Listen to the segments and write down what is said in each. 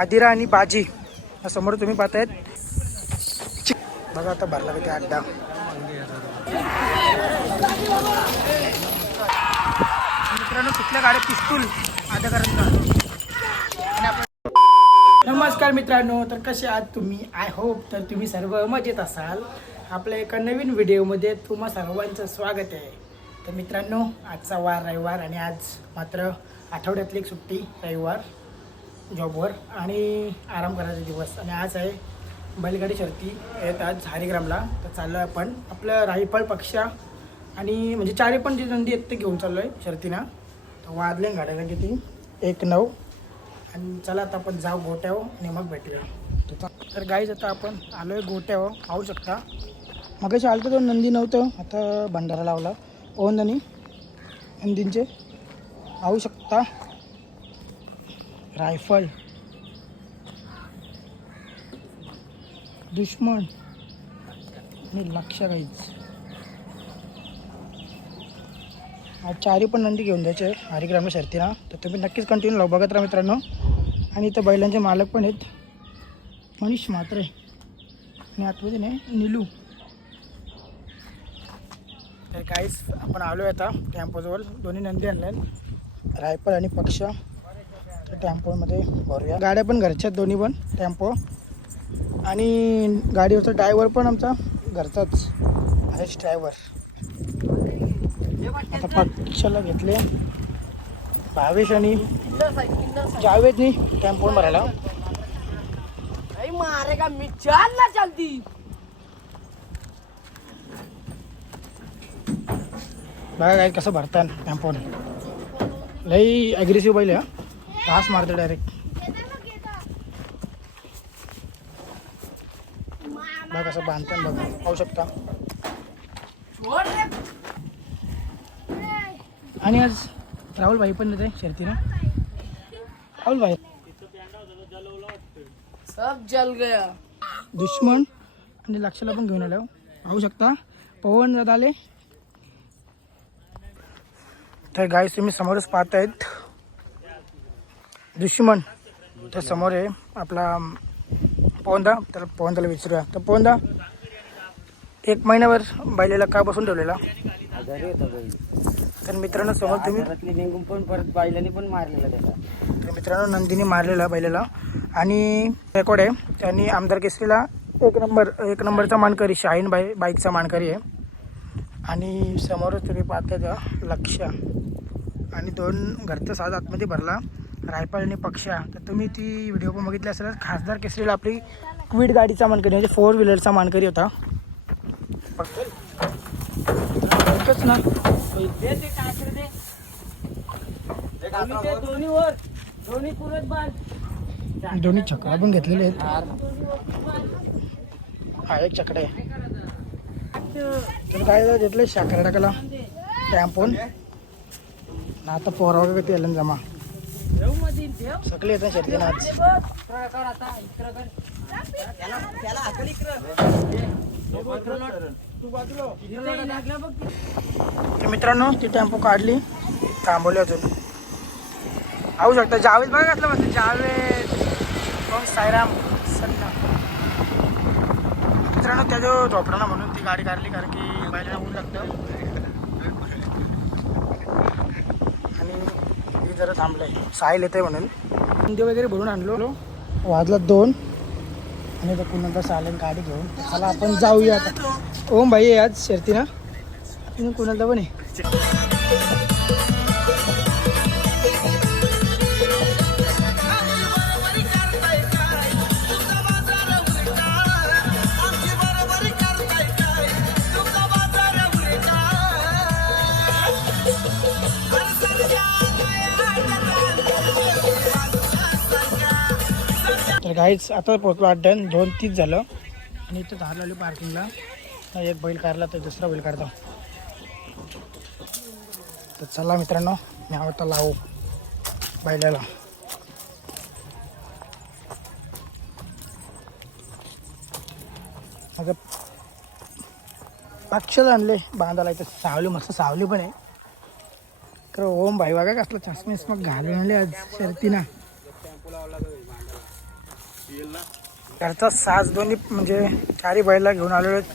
आदिरा आणि बाजी समोर तुम्ही पाहतायत. बघा आता भरला किती अड्डा. मित्रांनो कुठल्या गाड्या पिस्तूल आद्या करत नमस्कार मित्रांनो तर कसे आहात तुम्ही? आय होप तर तुम्ही सर्व मजेत असाल. आपल्या एका नवीन व्हिडिओमध्ये तुम्हा सर्वांचं स्वागत आहे. तर मित्रांनो आजचा वार रविवार आणि आज मात्र आठवड्यातली एक सुट्टी रविवार. जॉबवर आणि आराम करायचा दिवस. आणि आज आहे बैलगाडी शर्ती. आहेत आज हरिग्रामला. तर चाललो आहे आपण आपलं रायफळ पक्षा आणि म्हणजे चारी पण जी नंदी आहेत ते घेऊन चाललो आहे शर्तीना. तर वाजले गाड्याला किती? एक नऊ. आणि चला आता आपण जाऊ गोट्यावर आणि मग भेटूया. तर तर गाईज आता आपण आलो आहे गोट्यावर. पाहू शकता. मग आलं तर नंदी नव्हतं. आता भंडारा लावला. ओंदनी नंदींचे. पाहू शकता. रायफल. दुश्मन. आणि लक्ष राहील. चारी पण नंदी घेऊन द्यायचे. हरिग्राम शर्तीना तर तुम्ही नक्कीच कंटिन्यू लाव. बघत राहा मित्रांनो. आणि इथं बैलांचे मालक पण आहेत. मनीष म्हात्रे आणि आतमध्ये नाही निलू. तर काहीच आपण आलो आहे आता टेम्पोजवळ दोन्ही नंदी आणल्या रायफल आणि पक्ष. तर टेम्पोमध्ये भरूया. गाड्या पण घरच्या दोन्ही पण टेम्पो. आणि गाडीवरचा ड्रायव्हर पण आमचा घरचाच हरेश ड्रायव्हर. आता पक्षाला घेतले. भावेश आणि जावेदनी टेम्पो भरायला मारेगा मी चाल ना चलती. बघा काय कसं भरतात टेम्पोने. लई ॲग्रेसिव्ह बैल हा. घास मारते डायरेक्ट बघा कसं बांधतात बघा. पाहू शकता. आणि आज राहुल भाई पण येते शर्तीनं राहुल भाई. सब जल गया. दुश्मन आणि लक्षाला पण घेऊन आलो पाहू शकता. पवन दादा आले तर गाय तुम्ही समोरच पाहतायत. दुश्मन. त्या समोर आहे आपला पवनदा तर पवनदाला विचारूया. तर पवनदा एक महिन्यावर बैलेला का बसून ठेवलेला? तर मित्रांनो समोर तुम्ही निघून पण परत बायलाने पण मारलेला त्याला. तर मित्रांनो नंदिनी मारलेला बैलेला. आणि रेकॉर्ड आहे. त्यांनी आमदार केसरीला एक नंबर एक नंबरचा मानकरी शाहीन बाई बाईकचा मानकरी आहे. आणि समोरच तुम्ही पाहता त्या लक्ष आणि दोन घरचा साज आतमध्ये भरला. रायफल आणि पक्षा तर तुम्ही ती व्हिडिओ पण बघितली असेल. खासदार केसरीला आपली क्विड गाडीचा मानकरी म्हणजे फोर व्हीलरचा मानकरी होता. ना. ते दोन्ही ते चक्रा पण घेतलेले आहेत. हा एक चकडा आहे. काय घेतलं साखर टाकायला. टॅम्पोन ना आता पोरा वगैरे आलं जमा. सगळे येतात शेतकरी आज. तर मित्रांनो ती टेम्पो काढली थांबवली अजून. पाहू शकता जावेद बघा घातलं म्हणजे जावेद. मग सायराम सन्ना. मित्रांनो त्याच्या झोपडा ना म्हणून ती गाडी काढली कारण की बैलाला ऊन लागतं. आणि ही जरा थांबलंय. साहिल येते म्हणून. हिंदी वगैरे भरून आणलो. वाजला दोन. आणि आता पुन्हा सायलेन गाडी घेऊन चला आपण जाऊया आता. ओम भाई आहे आज शर्ती ना कुणाला पण आहे काहीच आता पोहोचलो डन दोन तीस झालं. आणि इथं धार लावली पार्किंगला एक बैल काढला तर दुसरा बैल काढतो. तर चला मित्रांनो मी आवडता लावू बैलाला. माझं पक्षच आणले बांधायला इथं सावली मस्त सावली पण आहे. तर ओम भाई बघा कसला चष्मेस मग घालून आणले आज शर्तीना. घरचा सास दोन्ही म्हणजे चारी बैला घेऊन आलेलो आहेत.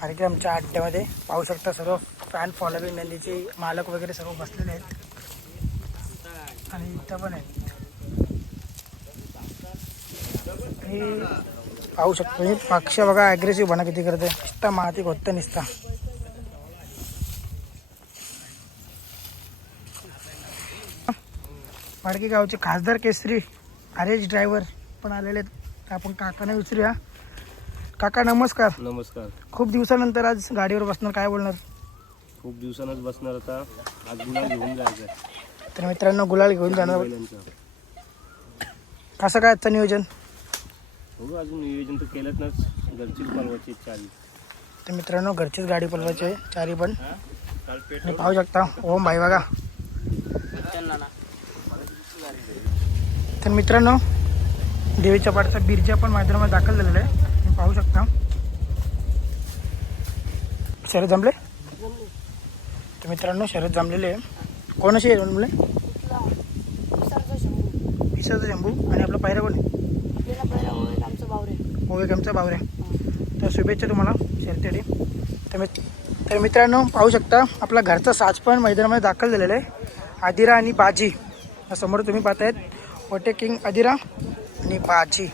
कार्यक्रमच्या अड्ड्यामध्ये पाहू शकता सर्व फॅन फॉलोविंग नंदीचे मालक वगैरे सर्व बसलेले आहेत. आणि इथं पण आहेत. आणि पाहू शकतो. हे पक्ष बघा ॲग्रेसिव्ह बना किती करते निसता माती होतं निसता वाडकी गावचे खासदार केसरी आरेज ड्रायव्हर पण आलेले आहेत. आपण काकाने विचारूया. काका नमस्कार. नमस्कार. खूप दिवसानंतर आज गाडीवर बसणार काय बोलणार? खूप दिवसानच बसणार आता. आज गुन्हा घेऊन जायचं तर मित्रांनो गुलाल घेऊन जाणार. बैलांचं. कसं काय आजचं नियोजन? बघू अजून नियोजन तर केलंच ना घरचीच बनवायची इच्छा आली तर मित्रांनो घरचीच गाडी पलवायची आहे चारी पण. आणि पाहू शकता. ओम भाई बघा. तर मित्रांनो देवीच्या पाठचा बिरजा पण मैदानामध्ये दाखल झालेला आहे. तुम्ही पाहू शकता. शरद जमले तर मित्रांनो शरद जमलेले आहे. कोणाशी आहे जमले विसाचा शंभू. आणि आपला पायरा कोण आहे? ओवेकमचा बावऱ्या तर शुभेच्छा तुम्हाला शर्तीसाठी तर मित तर मित्रांनो पाहू शकता आपला घरचा साज पण मैदानामध्ये दाखल झालेला आहे. आदिरा आणि बाजी. समोर तुम्ही पाहतायत. वटे किंग आदिरा. आणि बाजी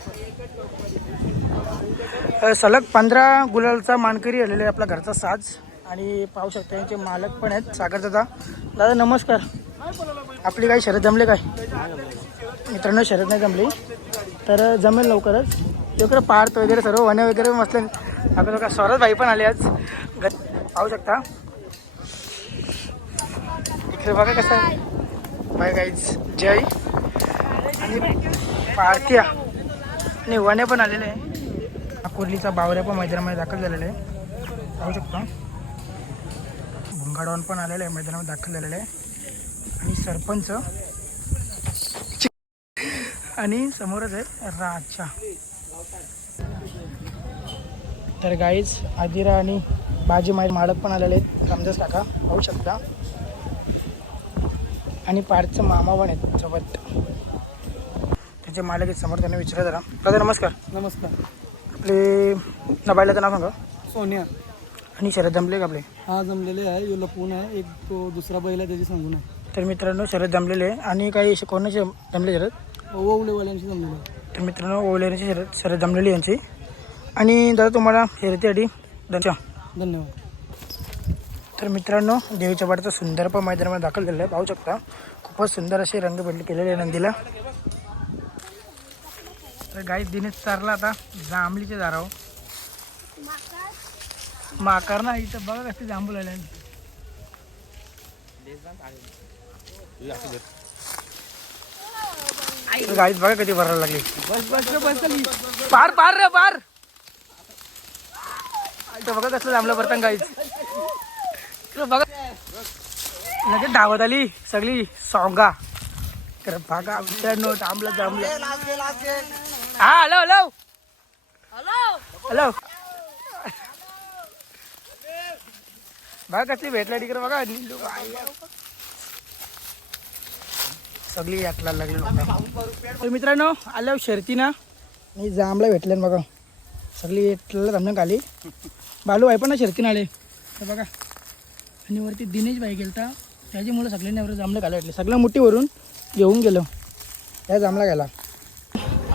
सलग पंधरा गुलालचा मानकरी आलेला आहे आपला घरचा साज. आणि पाहू शकता यांचे मालक पण आहेत. सागर दादा. दादा नमस्कार. आपली काही शरद जमले काय? मित्रांनो शरद नाही जमली. तर जमेल लवकरच. इकडे पार्थ वगैरे सर्व. वने वगैरे मस्त आपल्या का स्वराज भाई पण आले आज. ग पाहू शकता. इकडे बघा कसं आहे. बाय गाईज जय. आणि आरती आणि वने पण आलेले आहे. कुर्लीचा बावऱ्या पण मैदानामध्ये दाखल झालेला आहे. पाहू शकता. भुंगाडवान पण आलेलं आहे मैदानामध्ये दाखल झालेलं आहे. आणि सरपंच. आणि समोरच आहे राजा. तर गाईज आदिरा आणि बाजी माय माडक पण आलेले आहेत. रामदास काका पाहू शकता. आणि पारचं मामा पण आहेत सोबत. त्यांचे मालक आहेत समोर त्यांना विचारा जरा. दादा नमस्कार. नमस्कार. आपले नबायलाचं नाव सांगा. सोनिया. आणि शरद जमले का आपले? हा जमलेले आहे. यो लपून आहे. एक तो दुसरा बैल आहे त्याची सांगून आहे. तर मित्रांनो शरद जमलेले आहे. आणि काही असे कोणाचे जमले शरद? ओवलेवाल्यांशी जमलेले आहे. तर मित्रांनो ओवलेण्याची शरद शरद जमलेली यांची. आणि दादा तुम्हाला शर्यतीसाठी धन्यवाद. धन्यवाद. तर मित्रांनो देवीच्या पाडचं सुंदर पण मैदानामध्ये दाखल झालेलं आहे. पाहू शकता. खूपच सुंदर असे रंगभेटले केलेले आहे नंदीला. तर गाई दिनेश चारला आता जांभलीच्या दाराव माकार ना इथं बघा कसं जांभूल आले गाईत बघा कधी भरायला लागली. बस बस बस. पार पार रे पार. इथं बघा कसलं जांभलं भरतान गाईच इकडं बघा. लगेच धावत आली सगळी सॉंगा. तर बघा आमच्यानो जांभलं जांभलं हा हॅलो हॅलो. हॅलो. बघा कसली भेटला तिकडे बघा. बाई. सगळी यातला लागली तर मित्रांनो आल्या शर्ती ना आणि जांभळा भेटले ना बघा. सगळी येतला जमणं आली बालू भाई पण ना शर्तीनं आले. तर बघा. आणि वरती दिनेश भाई गेलता. त्याच्यामुळे सगळ्यांनी एवढं जांभळं घाला भेटले. सगळ्या मुठीवरून घेऊन गेलो. त्या जांभळा घ्यायला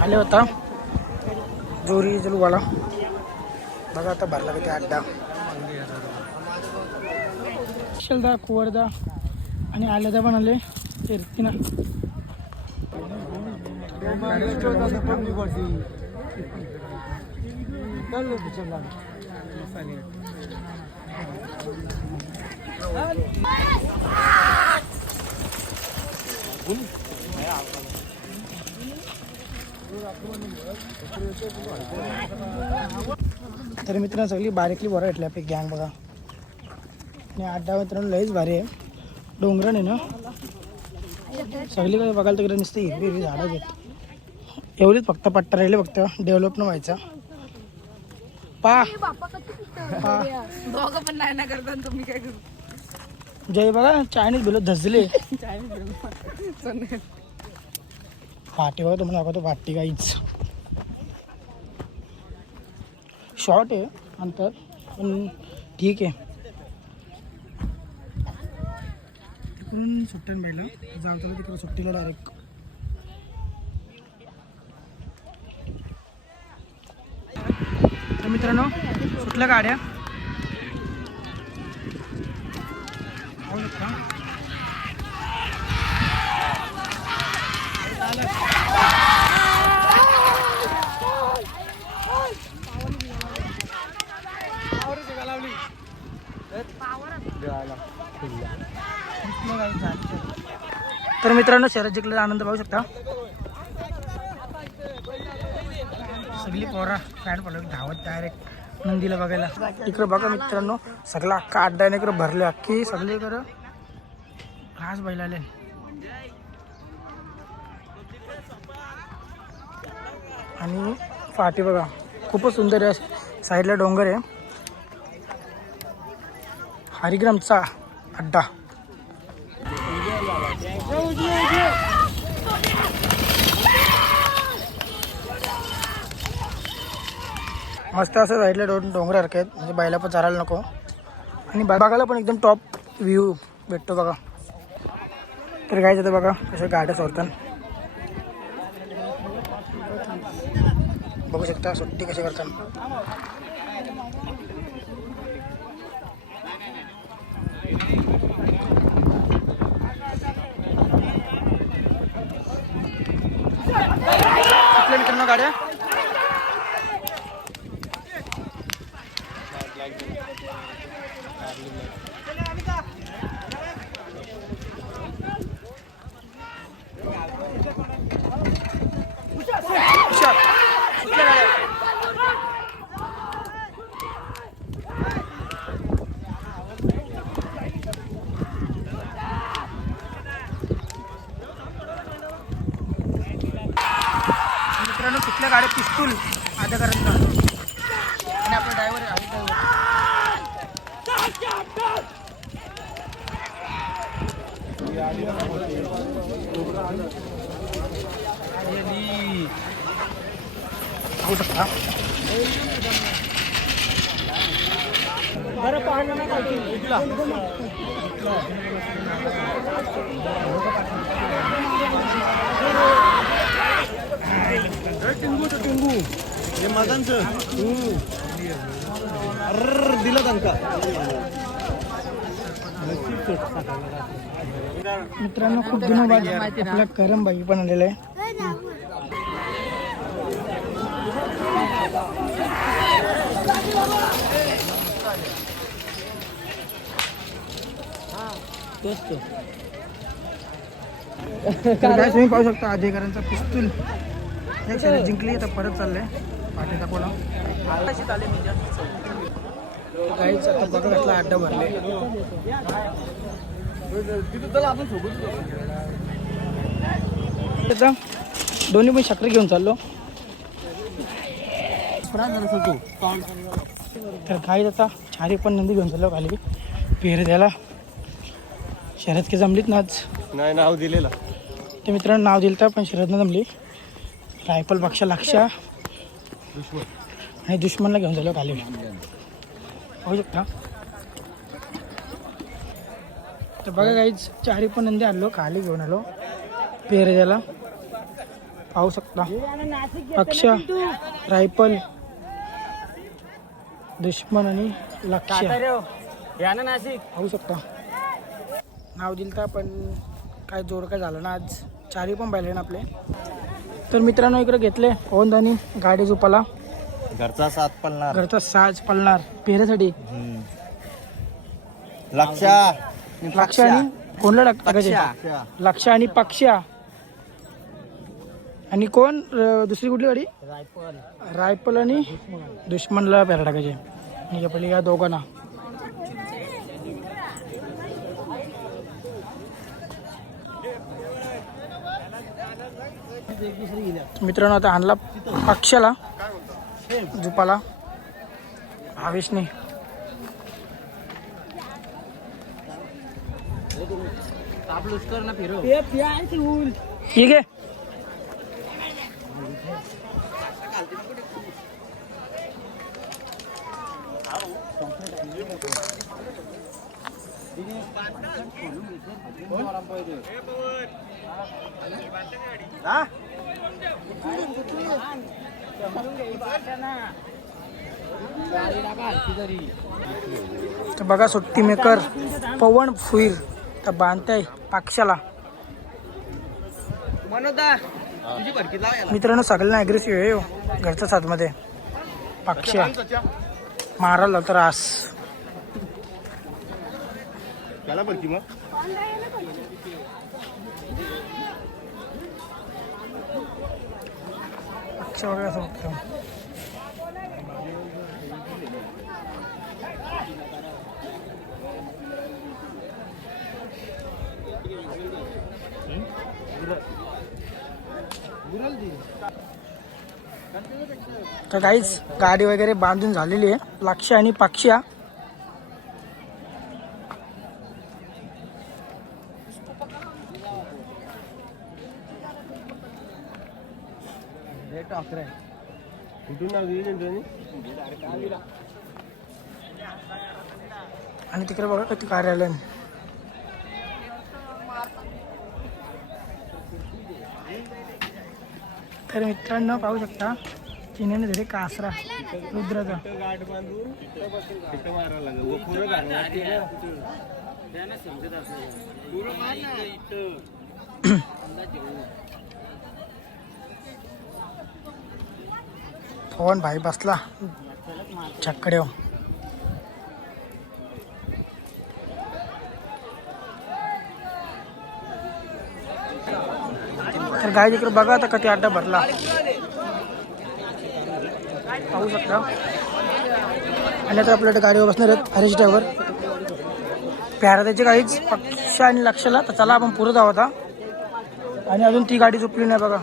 आले होता. जोरी जलूवाला. बघा आता भरला किती अड्डा. शेलदा कुवडदा आणि आल्यादा पण आले शर्तीना तर मित्रांनो सगळी बारीकली बरं भेटली आपली गँग बघा. आणि अड्डा मित्रांनो लईच भारी आहे. डोंगरण आहे ना? सगळीकडे बघायला तिकडे नुसतं हिरवी हिरवी झाडं आहेत. एवढीच फक्त पट्टा राहिले फक्त. डेव्हलप न व्हायचा. पा. पा. दोघं पण नाही ना करतात तुम्ही काय करू? जय बघा चायनीज बिलो धसले फाटी बघा तुम्हाला दाखवतो फाटी काहीच शॉर्ट आहे अंतर पण ठीक आहे. तिकडून सुट्ट्या मिळलं जाऊ तर तिकडं सुट्टीला डायरेक्ट तर मित्रांनो सुटल्या गाड्या पाहू शकता तर मित्रांनो शरद जिंकलेला आनंद पाहू शकता. सगळी पोरा फॅन फॉलो धावत डायरेक्ट नंदीला बघायला. इकडं बघा मित्रांनो सगळा अख्खा अड्डा इकडं भरले. अख्खी सगळे इकडं. खास बैल आले. आणि फाटी बघा खूपच सुंदर आहे. साईडला डोंगर आहे. हरिग्रामचा अड्डा. मस्त असं साईडला दोन डोंगरारखे आहेत म्हणजे बायला पण चालायला नको. आणि बघायला पण एकदम टॉप व्ह्यू भेटतो बघा. तर काय जातं बघा तसं गाड्या सोडतात. बघू शकता सुट्टी कशी करतात. कुठल्या मित्रांनो कुठल्या गाड्या पिस्तूल आधा करत आणि आपला ड्रायव्हर आहे ड्रायव्हर होऊ शकता दिलं त्यांका मित्रांनो खूप दिनों बाद आपला करम बाई पण आलेला आहे. तर काय तुम्ही पाहू शकता अधिकाऱ्यांचा पिस्तूल. शर्यत जिंकली तर परत चाललंय. पाठीचा कोला काहीच आता बघा कसला अड्डा भरले दोन्ही पण शक्र घेऊन चाललो. तर काही आता चारी पण नंदी घेऊन चाललो खाली. पेर द्यायला. शर्यत की जमलीत ना आज. नाही नाव दिलेलं. ते मित्रांनो नाव दिलं तर पण शर्यत न जमली. रायफल पक्षा लक्षा आणि दुश्मनला घेऊन चाललो खाली पाहू शकता. तर बघा काहीच चारी पण नंदी आणलो खाली घेऊन आलो. पेर द्यायला पाहू शकता. पक्ष रायफल दुश्मन आणि लक्ष पाहू शकता. नाव दिलं तर पण काय जोर काय झालं ना आज. चारी पण पाहिले ना आपले. तर मित्रांनो इकडे घेतले पवनदानी गाडी झोपाला. घरचा सात पलणार घरचा साज पळणार पेऱ्यासाठी लक्षा लक्ष आणि कोणला टाकायचे लक्ष आणि पक्षा आणि कोण? र- दुसरी कुठली गाडी? रायफल. रायफल आणि दुश्मनला पेरा टाकायचे आणि आपली या दोघांना. मित्रांनो आता आणला अक्षला झुपाला आवेशने ठीक आहे तर बघा सुट्टी मेकर पवन फुईर. तर बांधताय पाक्षाला. मित्रांनो सगळ्यांना अग्रेसिव्ह आहे हो, घरच्या साथमध्ये. पक्ष्या मारायला की मग? पक्ष वगैरे असं तर काहीच गाडी वगैरे बांधून झालेली आहे. लक्ष आणि त्यांनी आणि तिकडे बघा किती कार्यालय. तर मित्रांनो पाहू शकता चिन्याने धरे कासरा रुद्राचा. फोन भाई बसला. छकड्यो लागेल व पुरं घालणं लागते ना. त्यांना समजत असलं पुरं मार ना इथं पवन भाई बसला छक्कडे तर गाय तिकडे बघा आता कधी अड्डा भरला. पाहू शकता. आणि आता आपल्याकडे गाडीवर बसणार आहेत हरीश ड्रायव्हर प्यारा त्याची काहीच पक्ष आणि लक्षला. तर चला आपण पुरत जाऊ आता. आणि अजून ती गाडी चुकली नाही बघा.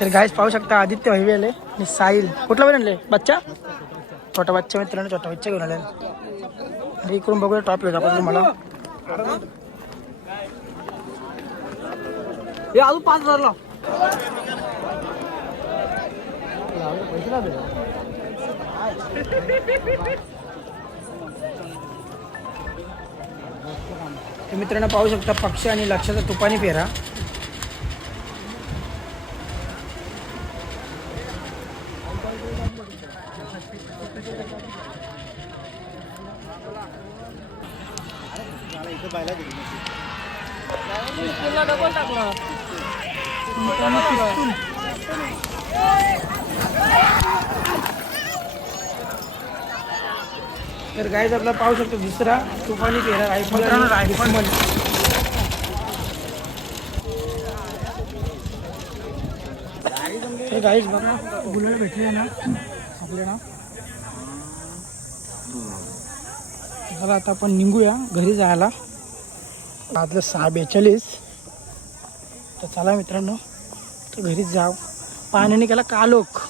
तर गायच पाहू शकता आदित्य भाई आले आणि साहिल. कुठला पण आणले? बच्चा? छोटा बच्चा मित्रांनो छोटा बच्चा घेऊन आले इकडून बघूया टॉप येतो आपण तुम्हाला. हे अजून पाच हजार लाव. तर मित्रांनो पाहू शकता पक्ष आणि लक्षाचा तुपाने फेरा तर गाईज आपला पाहू शकतो दुसरा तुफानी फेरा रायफल रायफल तर गाईज बघा बुलेट भेटले ना? आपल्या ना चला आता आपण निघूया घरी जायला. वाजलं सहा बेचाळीस तर चला मित्रांनो तर घरीच जाव पाण्याने केला कालोख.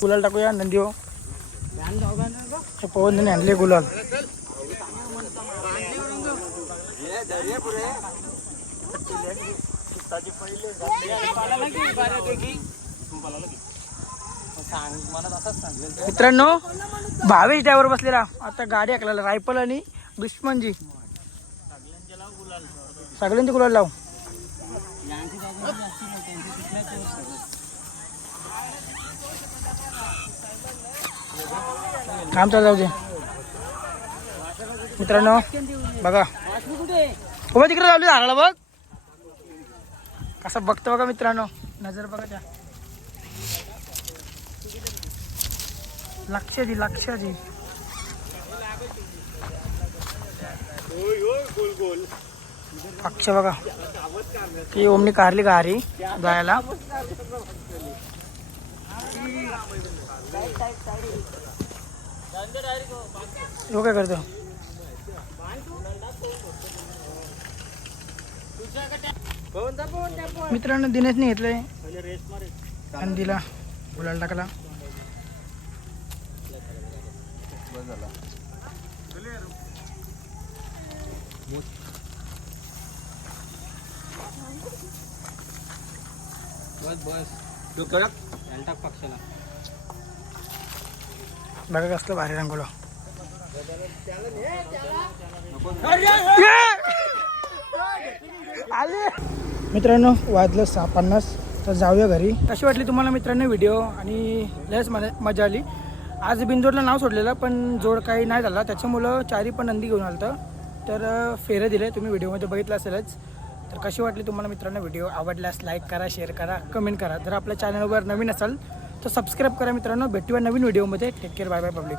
गुलाल टाकूया नंदी हो पवन आणले गुलाल. मित्रांनो भावेश ड्रायव्हर बसलेला. आता गाडी ऐकलेला रायफल आणि दुश्मनजी. सगळ्यांचे गुलाल लाव. काम चालू जाऊ दे मित्रांनो बघा. हो तिकडे लावली झाडाला बघ. कसं बघतो बघा मित्रांनो. नजर बघा त्या. लक्ष दे लक्ष दे. पक्ष बघा. ओमनी कारली गारी जायला. तो काय करतो? मित्रांनो दिनेशने घेतलंय. आणि दिला गुलाल टाकला. बस बस. बघा कसलं भारी रंगवलं आले. मित्रांनो वाजलं सहा पन्नास तर जाऊया घरी. कशी वाटली तुम्हाला मित्रांनो व्हिडिओ? आणि लयच मला मजा आली. आज बिंदोडला नाव सोडलेलं पण जोड काही नाही झाला. त्याच्यामुळं चारी पण नंदी घेऊन आलं तर फेरं दिले. तुम्ही व्हिडिओमध्ये बघितलं असेलच. तर कशी वाटली तुम्हाला मित्रांनो व्हिडिओ? आवडल्यास लाईक करा शेअर करा कमेंट करा. जर आपल्या चॅनलवर नवीन असाल तर सबस्क्राईब करा मित्रांनो. भेटूया नवीन व्हिडिओमध्ये take care bye bye public